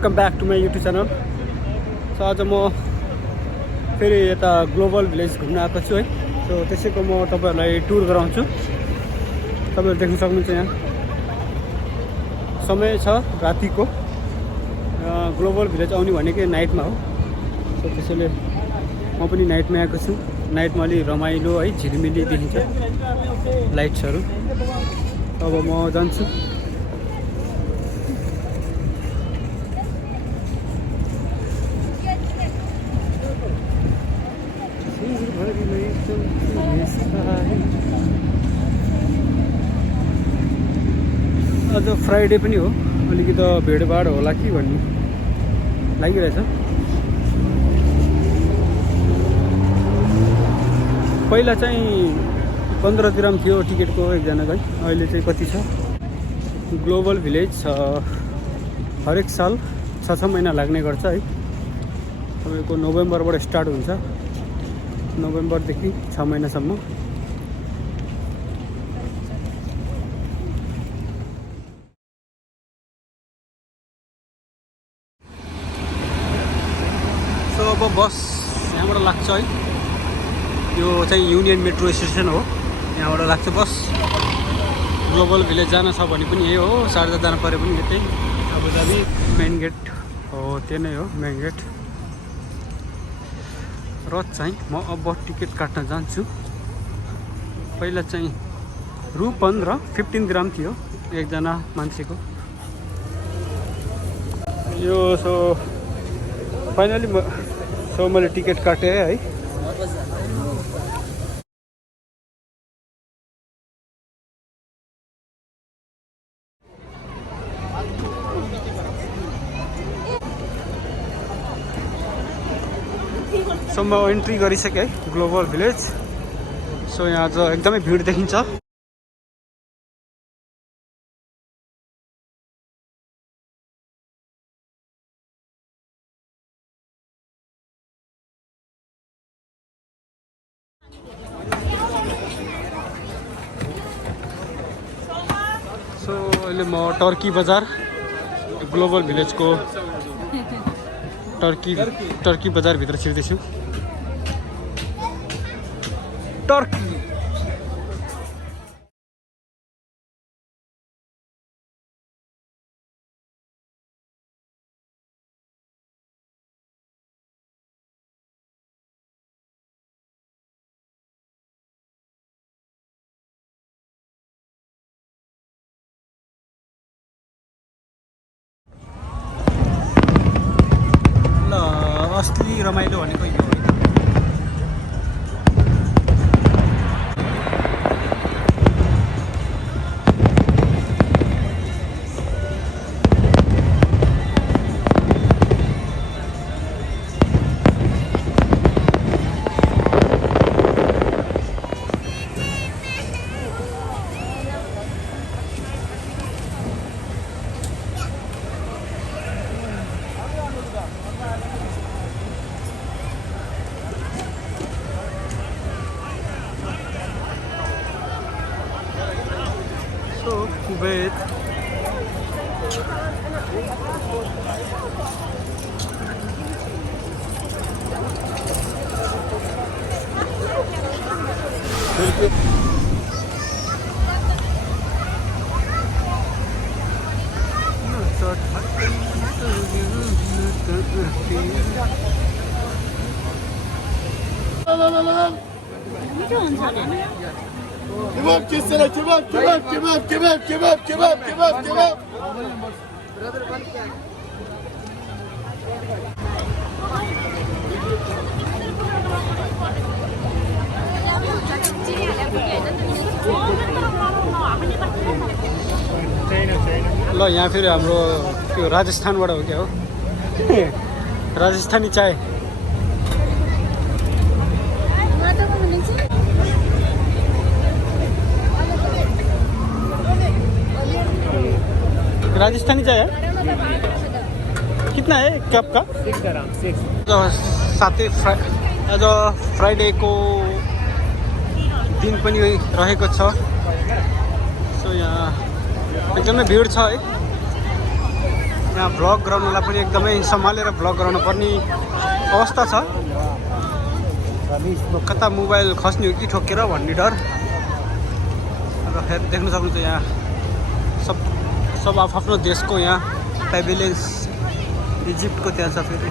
Welcome back to my YouTube channel. So आज म फेरि यता ग्लोबल भिलेज घुम्न आएको छु है। सो त्यसैको म तपाईँहरूलाई टुर गराउँछु। तपाईँहरू देख्न सक्नुहुन्छ यहाँ समय छ रातिको। ग्लोबल भिलेज आउने भनेकै नाइटमा हो। सो त्यसैले म पनि नाइटमा आएको छु। नाइटमा अलि रमाइलो है, झिलिमिली देखिन्छ लाइट्सहरू। अब म जान्छु। आज फ्राइडे पनि हो, अलिकति भिडभाड होला कि भन्ने लागिरहेछ। पहिला चाहिँ 15 दिरहम थियो टिकटको एकजनाको है। अहिले चाहिँ कति छ? ग्लोबल भिलेज हरेक साल 6 महिना लाग्ने गर्छ है। तपाईँको नोभेम्बरबाट स्टार्ट हुन्छ, नोभेम्बरदेखि 6 महिनासम्म। सो अब बस यहाँबाट लाग्छ है। यो चाहिँ युनियन मेट्रो स्टेसन हो, यहाँबाट लाग्छ बस। ग्लोबल भिलेज जान छ भने पनि यही हो, शारजा जानु पऱ्यो पनि यतै अबुधाबी मेन गेट हो, त्यो नै हो मेन गेट। र चाहिँ म अब टिकट काट्न जान्छु। पहिला चाहिँ रु 15 दिरहम थियो एकजना मान्छेको। यो सो फाइनली मैले टिकट काटेँ है। सो म एन्ट्री गरिसकेँ है ग्लोबल भिलेज। सो यहाँ आज एकदमै भिड देखिन्छ। सो अहिले म टर्की बजार, ग्लोबल भिलेजको टर्की बजारभित्र छिर्दैछु। टर्की ल असली रमाइलो भनेको यो हो। Kuwait Kebap kesene kebap. ल यहाँ फेरि हाम्रो त्यो राजस्थानबाट हो क्या हो, राजस्थानी चाय। राजस्थानी चाय है। कितना है एक कप का? 6 दिरहम। साथै आज फ्राइडेको दिन पनि रहेको छ। सो यहाँ एकदमै भिड छ है। यहाँ भ्लग गराउनलाई पनि एकदमै सम्हालेर भ्लग गराउनु पर्ने अवस्था छ। कता मोबाइल खस्ने हो कि ठोकेर भन्ने डर। र फेरि देख्न सक्नुहुन्छ यहाँ सब आफ्नो देशको यहाँ पेभिलियन्स इजिप्टको त्यहाँ छ फेरि।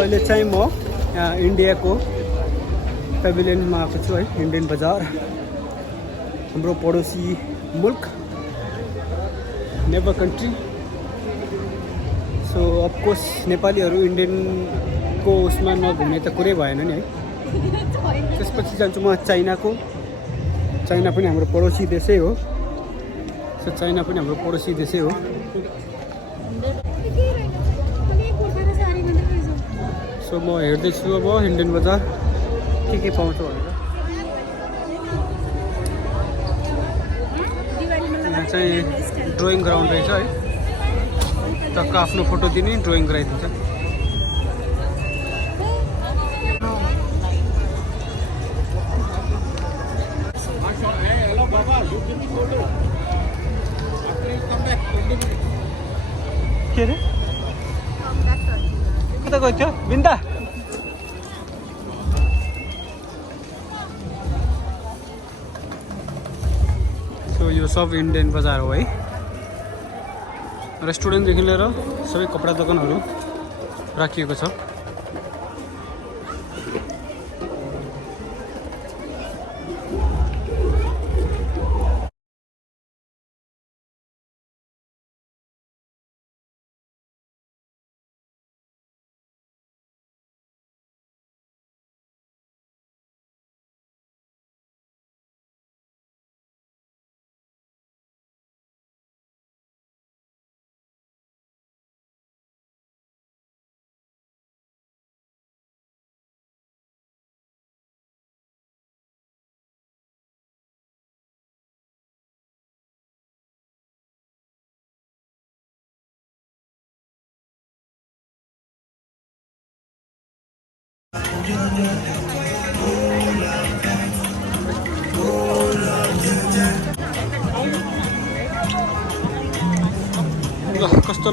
अहिले चाहिँ म यहाँ इन्डियाको पेभिलियनमा आएको छु है, इन्डियन बजार। हाम्रो पडोसी मुल्क, नेबर कन्ट्री। सो अफकोर्स नेपालीहरू इन्डियनको उसमा नघुम्ने त कुरै भएन नि है। त्यसपछि जान्छु म चाइनाको। चाइना पनि हाम्रो पडोसी देशै हो। सो चाइना पनि हाम्रो पडोसी देशै हो। सो म हेर्दैछु अब इन्डियन बजार के पाउँछ भनेर। यहाँ चाहिँ ड्रइङ ग्राउन्ड रहेछ है। टक्क आफ्नो फोटो दिने ड्रइङ गराइदिन्छ। के अरे कता गएको थियो बिन्दा? सो यो सब इन्डियन बजार हो है। रेस्टुरेन्टदेखि लिएर सबै कपडा दोकानहरू राखिएको छ। कस्तो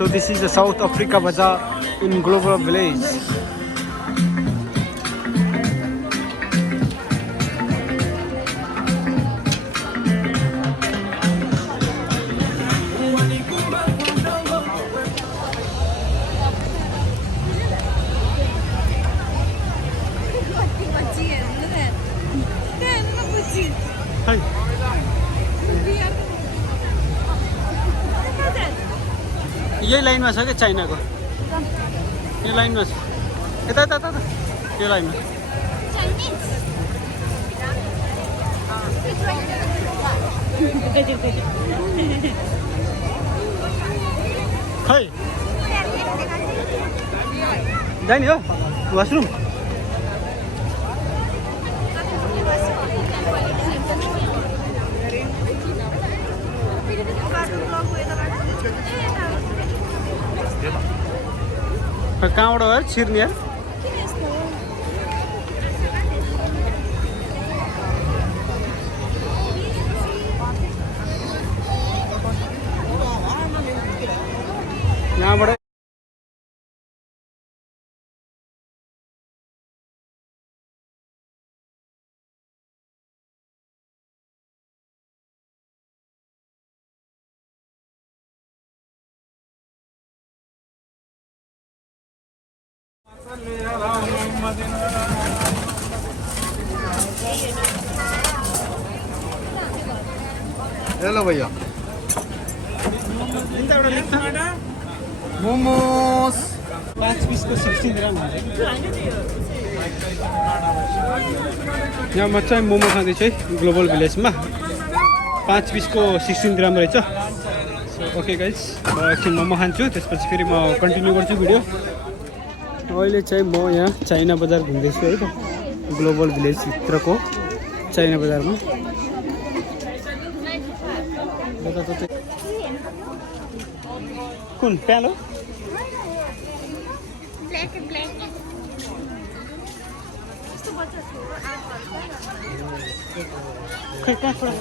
So this is the South Africa Bazaar in Global Village. Hi. यही लाइनमा छ क्या चाइनाको? यो लाइनमा छ। यता यता यता यो लाइनमा। खै जाने हो वासरुम? कहाँबाट हो छिर्ने यार? यहाँबाट हेलो भैया मोमोस 5 पिसको 16 ग्राम यहाँ म चाहिँ मोमो खाँदैछु है ग्लोबल भिलेजमा 5 पिसको 16 ग्राम रहेछ। ओके गाइज म एकछिन मोमो खान्छु त्यसपछि फेरि म कन्टिन्यू गर्छु भिडियो। अहिले चाहिँ म यहाँ चाइना बजार घुम्दैछु है त ग्लोबल भिलेजभित्रको चाइना बजारमा। कुन प्यान हो? खै कहाँबाट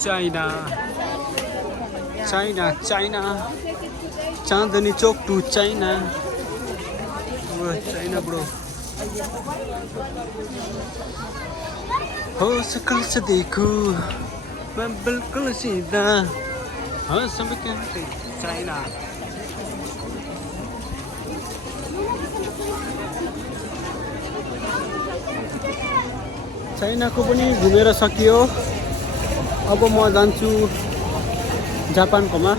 China China China Chandni Chowk two China. China bro हो सकल से देखूं मैं बिल्कुल सीधा हाँ सभी कहते चाइना। चाइनाको पनि घुमेर सकियो। अब म जान्छु जापानकोमा,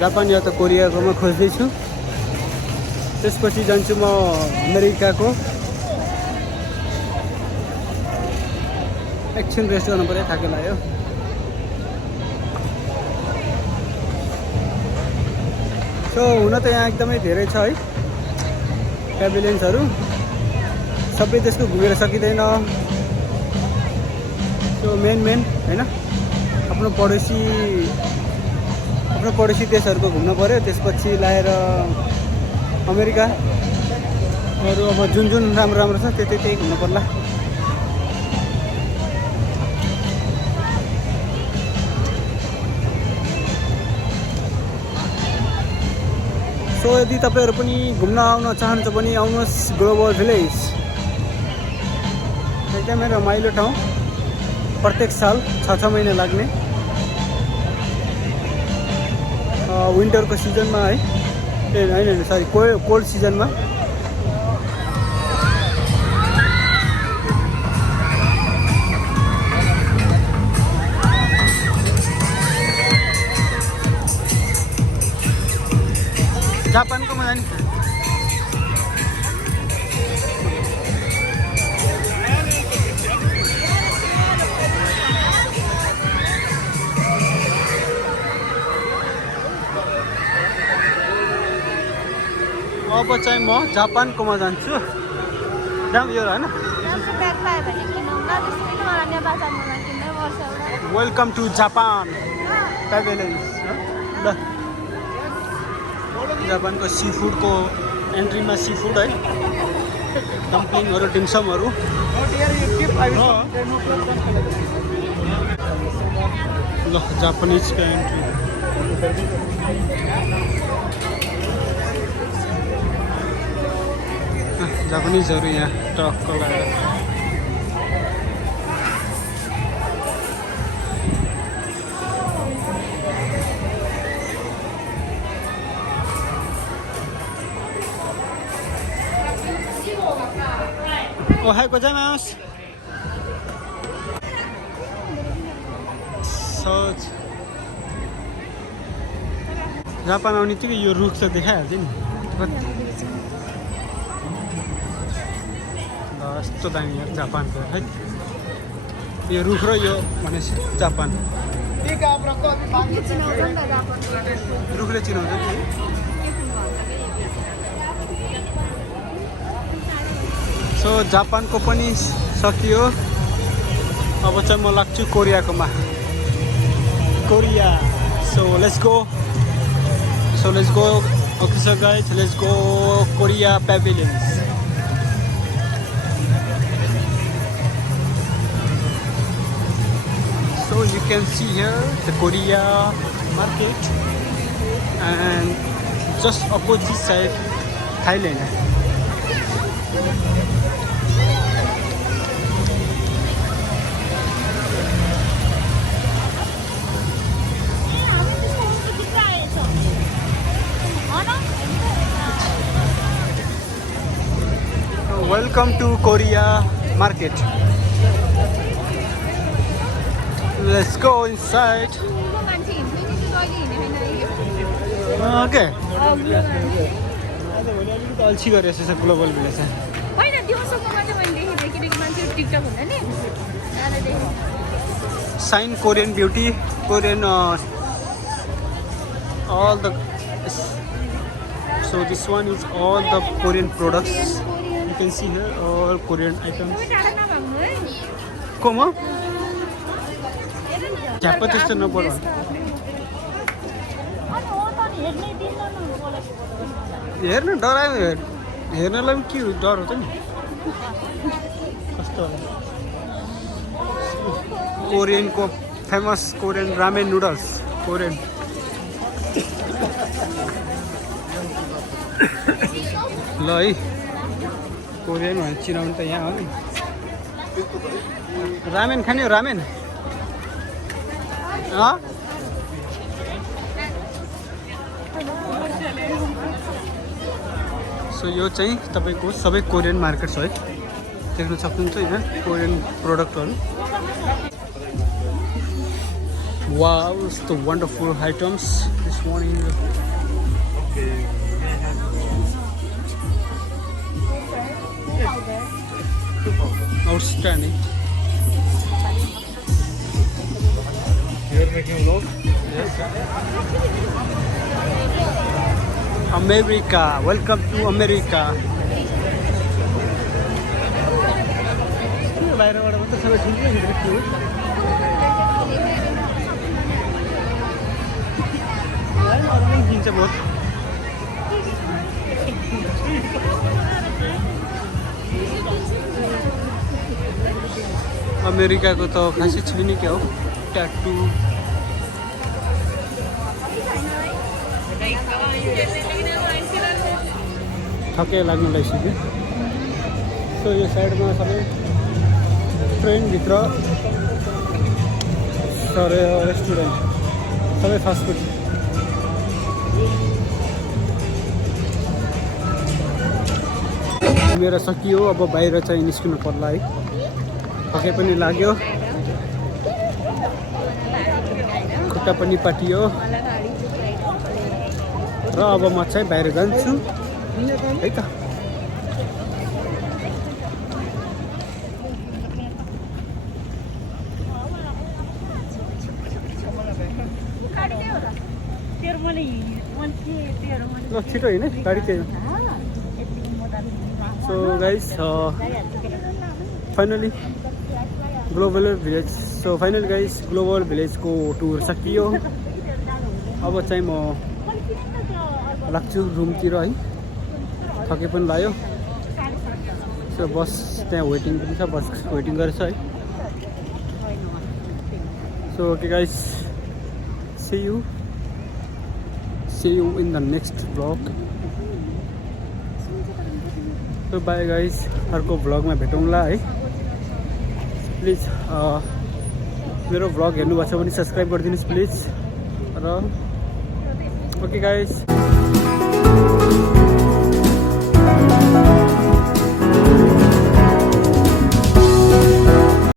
जापान या त कोरियाकोमा खोज्दैछु। त्यसपछि जान्छु म अमेरिकाको। एकछिन रेस्ट गर्नु पर्यो, थाकेर लाग्यो। सो हुन त यहाँ एकदमै धेरै छ है प्याभिलियन्सहरू, सबै त्यसको घुमेर सकिँदैन। सो मेन हैन आफ्नो पडोसी देशहरूको घुम्न पर्यो, त्यसपछि लाएर अमेरिकाहरू अब जुन राम्रो राम्रो छ त्यही घुम्नु पर्ला। सो यदि तपाईँहरू पनि घुम्न आउन चाहनुहुन्छ भने आउनुहोस् ग्लोबल भिलेज। एकदमै रमाइलो ठाउँ, प्रत्येक साल 6 महिना लाग्ने विन्टरको सिजनमा है, होइन सरी कोल्ड सिजनमा। जापानको मजा नि अब चाहिँ म जापानकोमा जान्छु। दाम यो होइन। Welcome to Japan pavilions. ल जापानको सी फुडको एन्ट्रीमा सी फुड है, डम्पलिङहरू डिम्समहरू। ल जापानिजको एन्ट्री। जापानिजहरू यहाँ टक्क लगाएर ओहायो गोजाइमासु। जापान आउने बित्तिकै यो रुख चाहिँ देखाइहाल्छ नि। यस्तो दामी जापानको है यो रुख र यो भनेपछि जापान रुखले चिनाउँछ नि। सो जापानको पनि सकियो। अब चाहिँ म लाग्छु कोरियाकोमा, Korea. So let's go okay so guys let's go Korea pavilions. So you can see here the Korea market and just opposite side Thailand. Welcome to Korea market. Let's go inside. Okay. अल्छी गरेछ global village होइन दिउँसोको मात्रै मैले देखेँ किनकि मान्छेहरू TikTok हुँदा नि जाँदा देखेँ Sign Korean beauty, Korean all the. So this one is all the Korean products. You can see here all Korean items. टाढा नभाग्नु है कोमा झ्याप्प त्यस्तो नबोल अनि हो त नि हेर्नै दिन्न न मलाई हेर्नु डरायो हेर्नलाई पनि के डर हुन्छ नि कस्तो होला कोरियनको famous Korean ramen noodles Korean ल है कोरियन भनेर चिनाउनु त यहाँ हो नि रामेन खाने हो रामेन सो यो चाहिँ तपाईँको सबै कोरियन मार्केट छ है देख्न सक्नुहुन्छ यहाँ कोरियन प्रोडक्टहरू Wow, it's the wonderful items this morning. Outstanding. You're making vlog? Yes. America, welcome to America. बाहिरबाट मात्र सबै ठुलो भित्र के हो किन्छ बहुत अमेरिकाको त खासै छैन क्या हो ट्याटु थकै लाग्नु लागिसक्यो सो यो साइडमा सबै ट्रेनभित्र सबै रेस्टुरेन्ट सबै फास्टफुड मेरो सकियो अब बाहिर चाहिँ निस्किनु पर्ला है थकै पनि लाग्यो खुट्टा पनि पाटियो र अब म चाहिँ बाहिर जान्छु है त ल छिटो होइन गाडी चाहिँ so guys finally global village so finally guys global भिलेजको टुर सकियो अब चाहिँ म लाग्छु रुमतिर है थके पनि लाग्यो सो बस त्यहाँ वेटिङ पनि छ बस वेटिङ गरेछ है so okay guys see you in the next vlog so bye guys अर्को vlogमा भेटौँला है प्लिज मेरो vlog हेर्नु भएको छ भने सब्स्क्राइब गरिदिनुहोस् प्लिज र ओके गाइस